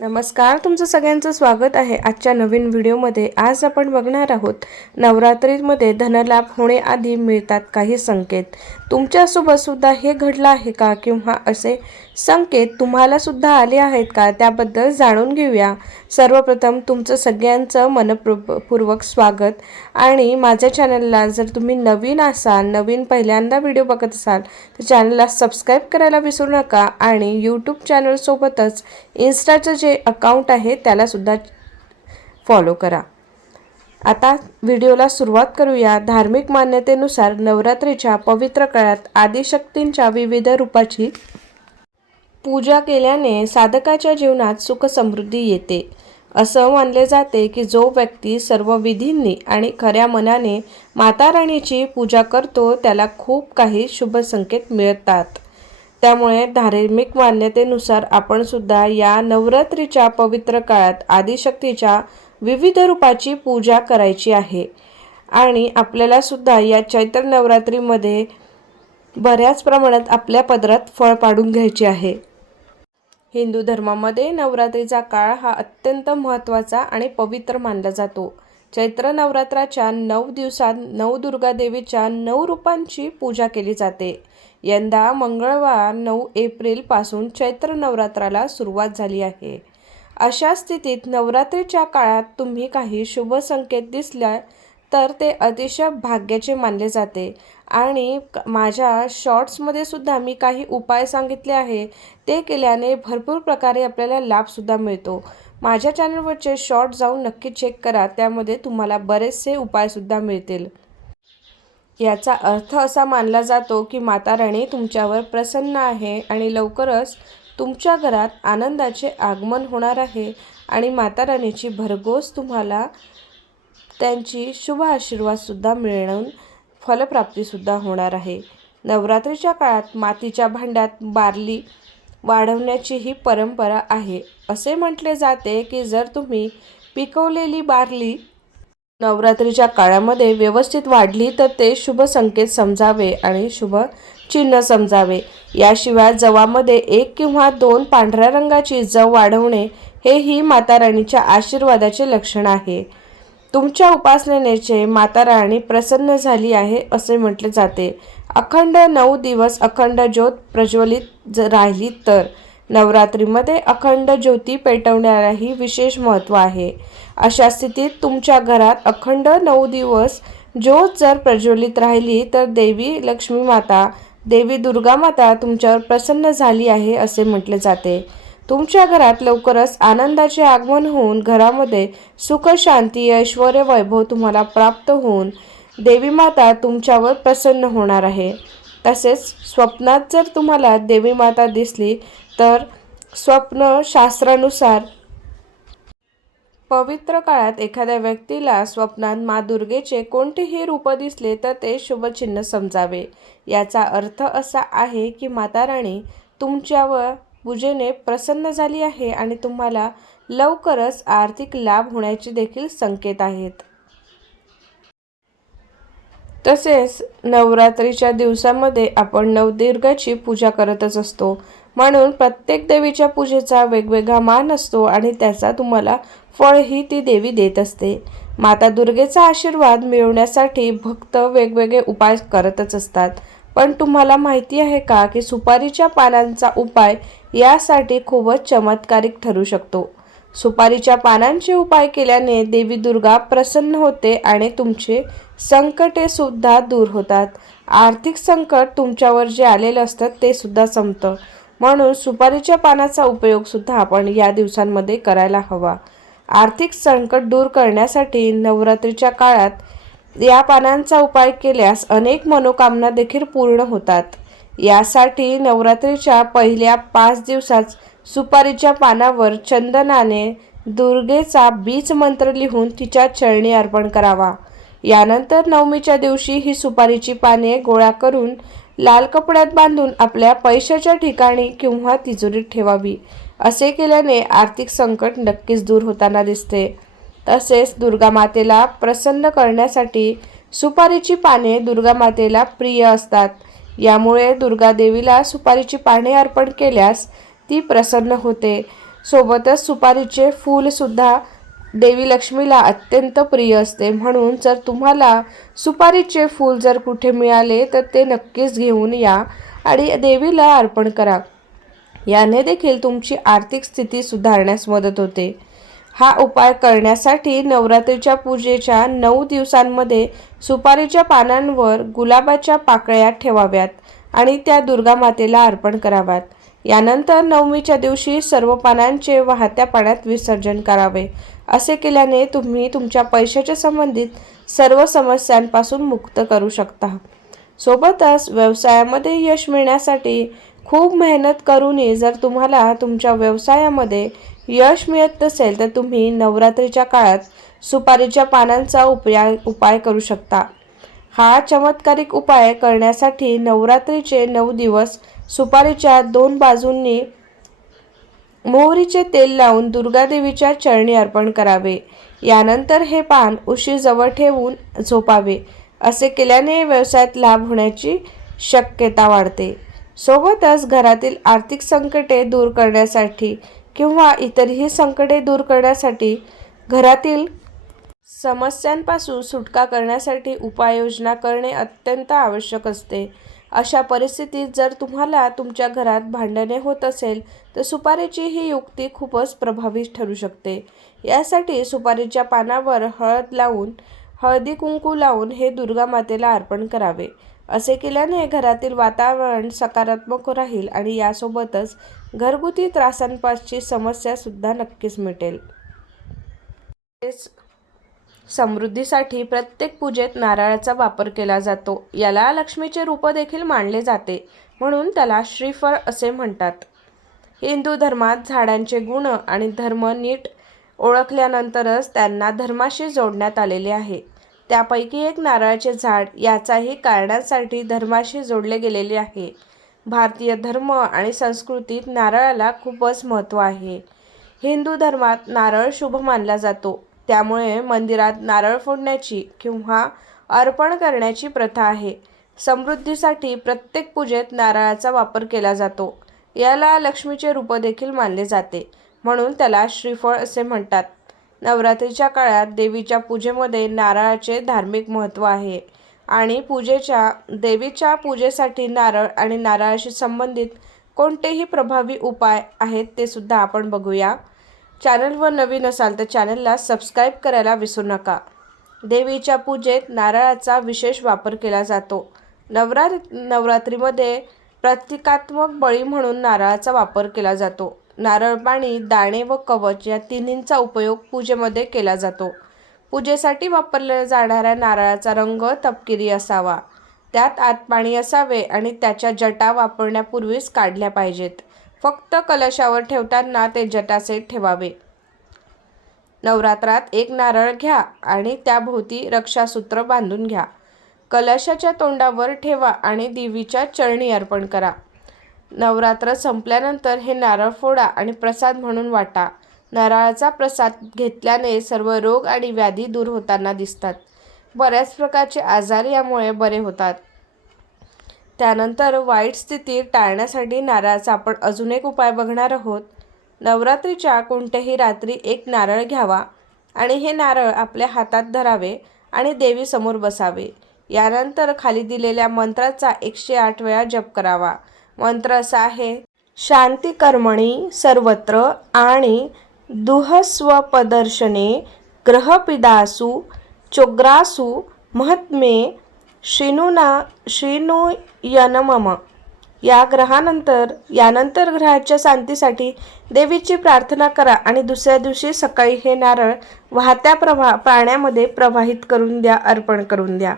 नमस्कार तुमचं सगळ्यांचं स्वागत आहे आजच्या नवीन व्हिडिओमध्ये. आज आपण बघणार आहोत नवरात्रीमध्ये धनलाभ होण्याआधी मिळतात काही संकेत. तुमच्यासोबतसुद्धा हे घडलं आहे का किंवा असे संकेत तुम्हाला सुद्धा आले आहेत का? त्याबद्दल जाणून घेऊया. सर्वप्रथम तुमचं सगळ्यांचं मनपूर्वक स्वागत. आणि माझ्या चॅनलला जर तुम्ही नवीन असाल नवीन पहिल्यांदा व्हिडिओ बघत असाल तर चॅनलला सबस्क्राईब करायला विसरू नका. आणि यूट्यूब चॅनलसोबतच इन्स्टाचं जे अकाउंट आहे त्यालासुद्धा फॉलो करा. आता व्हिडिओला सुरुवात करूया. धार्मिक मान्यतेनुसार नवरात्रीच्या पवित्र काळात आदिशक्तींच्या विविध रूपाची पूजा केल्याने साधकाच्या जीवनात सुख समृद्धी येते. असं मानले जाते की जो व्यक्ती सर्व विधींनी आणि खऱ्या मनाने माता राणीची पूजा करतो त्याला खूप काही शुभ संकेत मिळतात. त्यामुळे धार्मिक मान्यतेनुसार आपण सुद्धा या नवरात्रीच्या पवित्र काळात आदिशक्तीच्या विविध रूपाची पूजा करायची आहे. आणि आपल्याला सुद्धा या चैत्र नवरात्रीमध्ये बऱ्याच प्रमाणात आपल्या पदरात फळ पाडून घ्यायचे आहे. हिंदू धर्मामध्ये नवरात्रीचा काळ हा अत्यंत महत्त्वाचा आणि पवित्र मानला जातो. चैत्र नवरात्राच्या नऊ दिवसात नऊ दुर्गा देवीच्या नऊ रूपांची पूजा केली जाते. यंदा मंगळवार नऊ एप्रिलपासून चैत्र नवरात्राला सुरुवात झाली आहे. अशा स्थितीत नवरात्रीच्या काळात तुम्ही काही शुभ संकेत दिसल्या तर ते अतिशय भाग्याचे मानले जाते. आणि माझ्या शॉर्ट्समध्ये सुद्धा मी काही उपाय सांगितले आहे ते केल्याने भरपूर प्रकारे आपल्याला लाभसुद्धा मिळतो. माझ्या चॅनलवरचे शॉर्ट जाऊन नक्की चेक करा त्यामध्ये तुम्हाला बरेचसे उपायसुद्धा मिळतील. याचा अर्थ असा मानला जातो की माता राणी तुमच्यावर प्रसन्न आहे आणि लवकरच तुमच्या घरात आनंदाचे आगमन होणार आहे आणि माता राणीची भरघोस तुम्हाला त्यांची शुभ आशीर्वादसुद्धा मिळवून फलप्राप्तीसुद्धा होणार आहे. नवरात्रीच्या काळात मातीच्या भांड्यात बारली वाढवण्याची ही परंपरा आहे. असे म्हटले जाते की जर तुम्ही पिकवलेली बारली नवरात्रीच्या काळामध्ये व्यवस्थित वाढली तर ते शुभ संकेत समजावे आणि शुभ चिन्ह समजावे. याशिवाय जवामध्ये एक किंवा दोन पांढऱ्या रंगाची जव वाढवणे हेही माता राणीच्या आशीर्वादाचे लक्षण आहे. तुमच्या उपासनेचे माता राणी प्रसन्न झाली आहे असे म्हटले जाते. अखंड नऊ दिवस अखंड ज्योत प्रज्वलित ज- राहिली तर नवरात्रीमध्ये अखंड ज्योती पेटवण्यालाही विशेष महत्त्व आहे. अशा स्थितीत तुमच्या घरात अखंड नऊ दिवस ज्योत जर प्रज्वलित राहिली तर देवी लक्ष्मी माता देवी दुर्गा माता तुमच्यावर प्रसन्न झाली आहे असे म्हटले जाते. तुमच्या घरात लवकरच आनंदाचे आगमन होऊन घरामध्ये सुख शांती ऐश्वर वैभव तुम्हाला प्राप्त होऊन देवी माता तुमच्यावर प्रसन्न होणार आहे. तसेच स्वप्नात जर तुम्हाला देवी माता दिसली तर स्वप्न शास्त्रानुसार पवित्र काळात एखाद्या व्यक्तीला स्वप्नात मा दुर्गेचे कोणतेही रूप दिसले तर ते शुभचिन्ह समजावे. याचा अर्थ असा आहे की माता राणी तुमच्यावर पूजेने प्रसन्न झाली आहे आणि तुम्हाला लवकरच आर्थिक लाभ होण्याचे देखील संकेत आहेत. तसेच नवरात्रीच्या दिवसामध्ये आपण नवदुर्गाची पूजा करतच असतो. म्हणून प्रत्येक देवीच्या पूजेचा वेगवेगळा मान असतो आणि त्याचा तुम्हाला फळही ती देवी देत असते. माता दुर्गेचा आशीर्वाद मिळवण्यासाठी भक्त वेगवेगळे उपाय करतच असतात. पण तुम्हाला माहिती आहे का की सुपारीच्या पानांचा उपाय यासाठी खूपच चमत्कारिक ठरू शकतो. सुपारीच्या पानांचे उपाय केल्याने देवी दुर्गा प्रसन्न होते आणि तुमचे संकटे सुद्धा दूर होतात. आर्थिक संकट तुमच्यावर जे आलेलं असतं ते सुद्धा संपतं. म्हणून सुपारीच्या पानाचा उपयोग सुद्धा आपण या दिवसांमध्ये करायला हवा. आर्थिक संकट दूर करण्यासाठी नवरात्रीच्या काळात या पानांचा उपाय केल्यास अनेक मनोकामना देखील पूर्ण होतात. यासाठी नवरात्रीच्या पहिल्या पाच दिवसात सुपारीच्या पानावर चंदनाने दुर्गेचा बीज मंत्र लिहून तिच्या चरणी अर्पण करावा. यानंतर नवमीच्या दिवशी ही सुपारीची पाने गोळा करून लाल कपड्यात बांधून आपल्या पैशाच्या ठिकाणी किंवा तिजोरीत ठेवावी. असे केल्याने आर्थिक संकट नक्कीच दूर होताना दिसते. तसेच दुर्गा मातेला प्रसन्न करण्यासाठी सुपारीची पाने दुर्गा मातेला प्रिय असतात. यामुळे दुर्गा देवीला सुपारीची पाने अर्पण केल्यास ती प्रसन्न होते. सोबतच सुपारीचे फूलसुद्धा देवी लक्ष्मीला अत्यंत प्रिय असते. म्हणून जर तुम्हाला सुपारीचे फूल जर कुठे मिळाले तर ते नक्कीच घेऊन या आणि देवीला अर्पण करा. याने देखील तुमची आर्थिक स्थिती सुधारण्यास मदत होते. हा उपाय करण्यासाठी नवरात्रीच्या पूजेच्या नऊ दिवसांमध्ये सुपारीच्या पानांवर गुलाबाच्या पाकळ्या ठेवाव्यात आणि त्या दुर्गा मातेला अर्पण कराव्यात. यानंतर नवमीच्या दिवशी सर्व पानांचे वाहत्या पाण्यात विसर्जन करावे. असे केल्याने तुम्ही तुमच्या पैशाच्या संबंधित सर्व समस्यांपासून मुक्त करू शकता. सोबतच व्यवसायामध्ये यश मिळण्यासाठी खूप मेहनत करूनही जर तुम्हाला तुमच्या व्यवसायामध्ये यश मिळत नसेल तर तुम्ही नवरात्रीच्या काळात सुपारीच्या पानांचा उपाय उपाय करू शकता. हा चमत्कारिक उपाय करण्यासाठी नवरात्रीचे नऊ दिवस सुपारीच्या दोन बाजूंनी मोहरीचे तेल लावून दुर्गादेवीच्या चरणी अर्पण करावे. यानंतर हे पान उशीजवळ ठेवून झोपावे. असे केल्याने व्यवसायात लाभ होण्याची शक्यता वाढते. सोबतच घरातील आर्थिक संकटे दूर करण्यासाठी किंवा इतरही संकटे दूर करण्यासाठी घरातील समस्यांपासून सुटका करण्यासाठी उपाययोजना करणे अत्यंत आवश्यक असते. अशा परिस्थितीत जर तुम्हाला तुमच्या घरात भांडणे होत असेल तर सुपारीची ही युक्ती खूपच प्रभावी ठरू शकते. यासाठी सुपारीच्या पानावर हळद लावून हळदी कुंकू लावून हे दुर्गा मातेला अर्पण करावे. असे केल्याने घरातील वातावरण सकारात्मक राहील आणि यासोबतच घरगुती त्रासांपासची समस्यासुद्धा नक्कीच मिटेल. तसेच समृद्धीसाठी प्रत्येक पूजेत नारळाचा वापर केला जातो. याला लक्ष्मीचे रूप देखील मानले जाते. म्हणून त्याला श्रीफळ असे म्हणतात. हिंदू धर्मात झाडांचे गुण आणि धर्म नीट ओळखल्यानंतरच त्यांना धर्माशी जोडण्यात आलेले आहे. त्यापैकी एक नारळाचे झाड याचाही कारणांसाठी धर्माशी जोडले गेलेले आहे. भारतीय धर्म आणि संस्कृतीत नारळाला खूपच महत्त्व आहे. हिंदू धर्मात नारळ शुभ मानला जातो. त्यामुळे मंदिरात नारळ फोडण्याची किंवा अर्पण करण्याची प्रथा आहे. समृद्धीसाठी प्रत्येक पूजेत नारळाचा वापर केला जातो. याला लक्ष्मीचे रूप देखील मानले जाते. म्हणून त्याला श्रीफळ असे म्हणतात. नवरात्रीच्या काळात देवीच्या पूजेमध्ये नारळाचे धार्मिक महत्त्व आहे. आणि पूजेच्या देवीच्या पूजेसाठी नारळ आणि नारळाशी संबंधित कोणतेही प्रभावी उपाय आहेत ते सुद्धा आपण बघूया. चॅनलवर नवीन असाल तर चॅनलला सबस्क्राईब करायला विसरू नका. देवीच्या पूजेत नारळाचा विशेष वापर केला जातो. नवरा नवरात्रीमध्ये प्रतिकात्मक बळी म्हणून नारळाचा वापर केला जातो. नारळ पाणी दाणे व कवच या तिन्हींचा उपयोग पूजेमध्ये केला जातो. पूजेसाठी वापरल्या जाणाऱ्या नारळाचा रंग तपकिरी असावा. त्यात आत पाणी असावे आणि त्याच्या जटा वापरण्यापूर्वीच काढल्या पाहिजेत. फक्त कलशावर ठेवताना ते जटासे ठेवावे. नवरात्रात एक नारळ घ्या आणि त्याभोवती रक्षासूत्र बांधून घ्या. कलशाच्या तोंडावर ठेवा आणि देवीच्या चरणी अर्पण करा. नवरात्र संपल्यानंतर हे नारळ फोडा आणि प्रसाद म्हणून वाटा. नारळाचा प्रसाद घेतल्याने सर्व रोग आणि व्याधी दूर होताना दिसतात. बऱ्याच प्रकारचे आजार यामुळे बरे होतात. त्यानंतर वाईट स्थिती टाळण्यासाठी नारळाचा आपण अजून एक उपाय बघणार आहोत. नवरात्रीच्या कोणत्याही रात्री एक नारळ घ्यावा आणि हे नारळ आपल्या हातात धरावे आणि देवीसमोर बसावे. यानंतर खाली दिलेल्या मंत्राचा एकशे आठ वेळा जप करावा. मंत्र असा आहे शांतिकर्मणी सर्वत्र आणि दुहस्वपदर्शने ग्रहपिदासु चोग्रासु महत्मे शिनुना शिनुयनमम. या ग्रहानंतर यानंतर ग्रहाच्या शांतीसाठी देवीची प्रार्थना करा आणि दुसऱ्या दिवशी सकाळी हे नारळ वाहत्या प्रभा पाण्यामध्ये प्रवाहित करून द्या अर्पण करून द्या.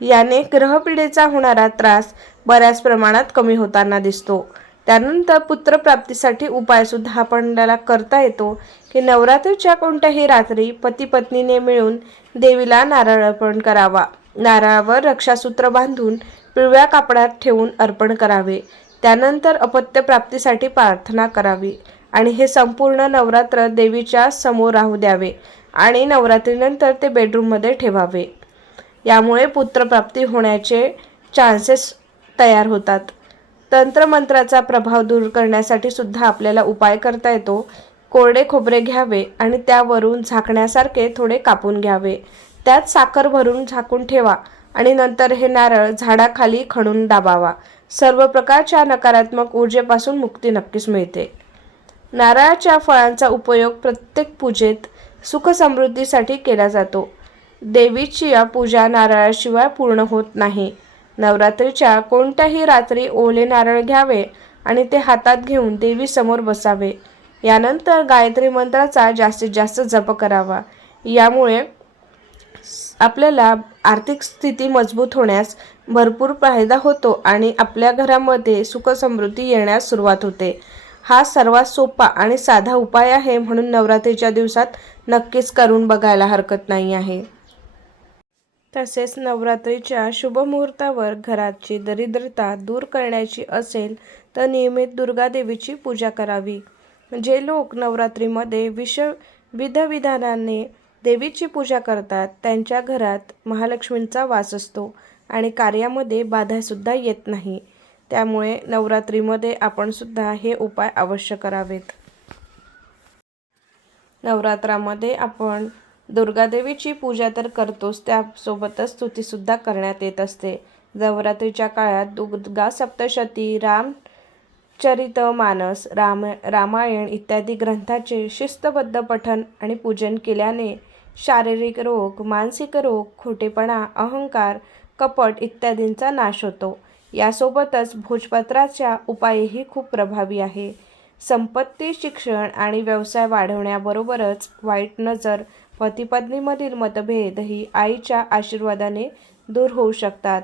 याने ग्रहपिढेचा होणारा त्रास बऱ्याच प्रमाणात कमी होताना दिसतो. त्यानंतर पुत्रप्राप्तीसाठी उपायसुद्धा आपल्याला करता येतो की नवरात्रीच्या कोणत्याही रात्री पती पत्नीने मिळून देवीला नारळ अर्पण करावा. नारळावर रक्षासूत्र बांधून पिवळ्या कापडात ठेवून अर्पण करावे. त्यानंतर अपत्यप्राप्तीसाठी प्रार्थना करावी. आणि हे संपूर्ण नवरात्र देवीच्या समोर राहू द्यावे आणि नवरात्रीनंतर ते बेडरूममध्ये ठेवावे. यामुळे पुत्रप्राप्ती होण्याचे चान्सेस तयार होतात. तंत्रमंत्राचा प्रभाव दूर करण्यासाठी सुद्धा आपल्याला उपाय करता येतो. कोरडे खोबरे घ्यावे आणि त्यावरून झाकण्यासारखे थोडे कापून घ्यावे. त्यात साखर भरून झाकून ठेवा आणि नंतर हे नारळ झाडाखाली खणून दाबावा. सर्व प्रकारच्या नकारात्मक ऊर्जेपासून मुक्ती नक्कीच मिळते. नारळाच्या फळांचा उपयोग प्रत्येक पूजेत सुख समृद्धीसाठी केला जातो. देवीची या पूजा नारळाशिवाय पूर्ण होत नाही. नवरात्रीच्या कोणत्याही रात्री ओले नारळ घ्यावे आणि ते हातात घेऊन देवीसमोर बसावे. यानंतर गायत्री मंत्राचा जास्तीत जास्त जप करावा. यामुळे आपल्याला आर्थिक स्थिती मजबूत होण्यास भरपूर फायदा होतो आणि आपल्या घरामध्ये सुखसमृद्धी येण्यास सुरुवात होते. हा सर्वात सोपा आणि साधा उपाय आहे म्हणून नवरात्रीच्या दिवसात नक्कीच करून बघायला हरकत नाही आहे. तसेच नवरात्रीच्या शुभमुहूर्तावर घराची दरिद्रता दूर करण्याची असेल तर नियमित दुर्गादेवीची पूजा करावी. जे लोक नवरात्रीमध्ये विष विधविधानाने देवीची पूजा करतात त्यांच्या घरात महालक्ष्मींचा वास असतो आणि कार्यामध्ये बाधासुद्धा येत नाही. त्यामुळे नवरात्रीमध्ये आपणसुद्धा हे उपाय अवश्य करावेत. नवरात्रामध्ये आपण दुर्गादेवीची पूजा तर करतोच त्यासोबतच स्तुतीसुद्धा करण्यात येत असते. नवरात्रीच्या काळात दुर्गा सप्तशती रामचरितमानस राम रामायण इत्यादी ग्रंथाचे शिस्तबद्ध पठन आणि पूजन केल्याने शारीरिक रोग मानसिक रोग खोटेपणा अहंकार कपट इत्यादींचा नाश होतो. यासोबतच भोजपत्राच्या उपायही खूप प्रभावी आहे. संपत्ती शिक्षण आणि व्यवसाय वाढवण्याबरोबरच वाईट नजर पतीपत्नीमधील मतभेदही आईच्या आशीर्वादाने दूर होऊ शकतात.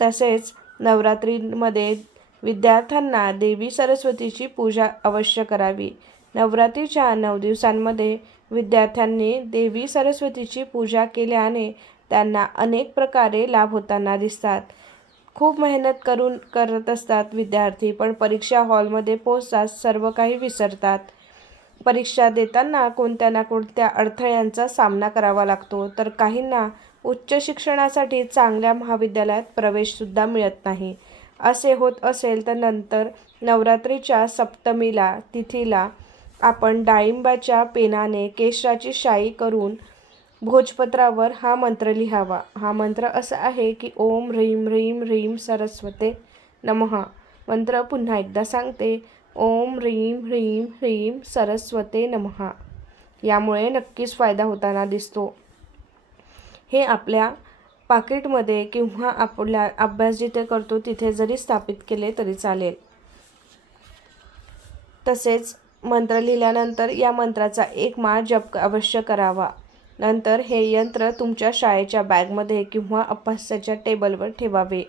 तसेच नवरात्रीमध्ये विद्यार्थ्यांना देवी सरस्वतीची पूजा अवश्य करावी. नवरात्रीच्या नऊ दिवसांमध्ये विद्यार्थ्यांनी देवी सरस्वतीची पूजा केल्याने त्यांना अनेक प्रकारे लाभ होताना दिसतात. खूप मेहनत करून करत असतात विद्यार्थी पण परीक्षा हॉलमध्ये पोचताच सर्व काही विसरतात. परीक्षा देताना कोणत्या ना कोणत्या अडथळ्यांचा सामना करावा लागतो. तर काहींना उच्च शिक्षणासाठी चांगल्या महाविद्यालयात प्रवेशसुद्धा मिळत नाही. असे होत असेल तर नंतर नवरात्रीच्या सप्तमीला तिथीला आपण डाळिंबाच्या पेनाने केशराची शाई करून भोजपत्रावर हा मंत्र लिहावा. हा मंत्र असा आहे की ओम ह्रीम ह्रीम ह्रीम सरस्वते नमः. मंत्र पुन्हा एकदा सांगते. ओम ह्रीम ह्रीम ह्रीम सरस्वते नमः यामुळे नक्कीच फायदा होताना दिसतो. हे आपल्या पाकिटमध्ये किंवा आपल्या अभ्यास जिथे करतो तिथे जरी स्थापित केले तरी चालेल. तसेच मंत्र लिहिल्यानंतर या मंत्राचा एक माळ जप अवश्य करावा. नंतर हे यंत्र तुमच्या शाळेच्या बॅगमध्ये किंवा अभ्यासाच्या टेबलवर ठेवावे.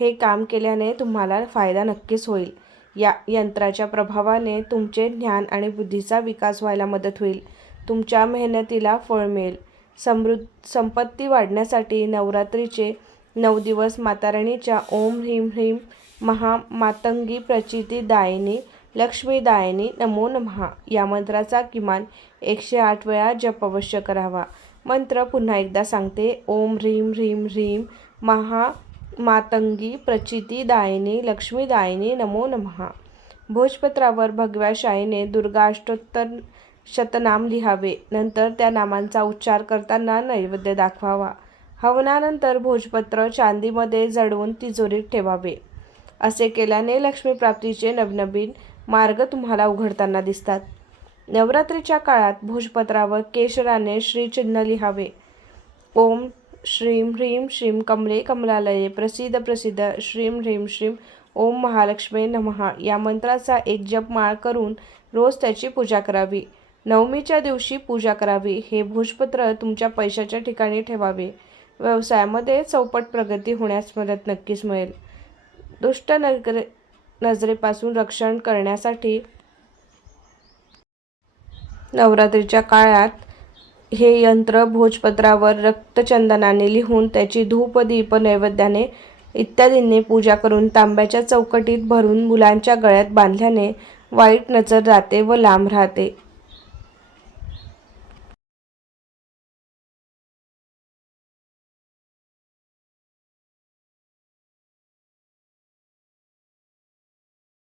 हे काम केल्याने तुम्हाला फायदा नक्कीच होईल. या यंत्राच्या प्रभावाने तुमचे ज्ञान आणि बुद्धीचा विकास व्हायला मदत होईल. तुमच्या मेहनतीला फळ मिळेल. समृद्ध संपत्ती वाढण्यासाठी नवरात्रीचे नऊ दिवस माताराणीच्या ओम ह्रीम ह्रीम महामातंगी प्रचितीदायिनी लक्ष्मीदायिनी नमो नमहा या मंत्राचा किमान एकशे आठ वेळा जप अवश्य करावा. मंत्र पुन्हा एकदा सांगते. ओम ह्रीम ह्रीम ह्रीम महा मातंगी प्रचितीदायिनी लक्ष्मीदायिनी नमो नमः भोजपत्रावर भगव्या शाईने दुर्गाष्टोत्तर शतनाम लिहावे. नंतर त्या नामांचा उच्चार करताना नैवेद्य दाखवावा. हवनानंतर भोजपत्र चांदीमध्ये जडवून तिजोरीत ठेवावे. असे केल्याने लक्ष्मीप्राप्तीचे नवनवीन मार्ग तुम्हाला उघडताना दिसतात. नवरात्रीच्या काळात भोजपत्रावर केशराने श्रीचिन्ह लिहावे. ओम श्रीम ह्रीम श्रीं कमले कमलालये प्रसिद्ध प्रसिद्ध श्रीम ह्रीम श्रीम ओम महालक्ष्मी नमः. या मंत्राचा एक जपमाळ करून रोज त्याची पूजा करावी. नवमीच्या दिवशी पूजा करावी. हे भोजपत्र तुमच्या पैशाच्या ठिकाणी ठेवावे. व्यवसायामध्ये चौपट प्रगती होण्यास मदत नक्कीच मिळेल. दुष्ट नजरे नजरेपासून रक्षण करण्यासाठी नवरात्रीच्या काळात हे यंत्र भोजपत्रावर रक्तचंदनाने लिहून त्याची धूप दीप नैवेद्याने इत्यादींनी पूजा करून तांब्याच्या चौकटीत भरून मुलांच्या गळ्यात बांधल्याने वाईट नजर राहते व लांब राहते.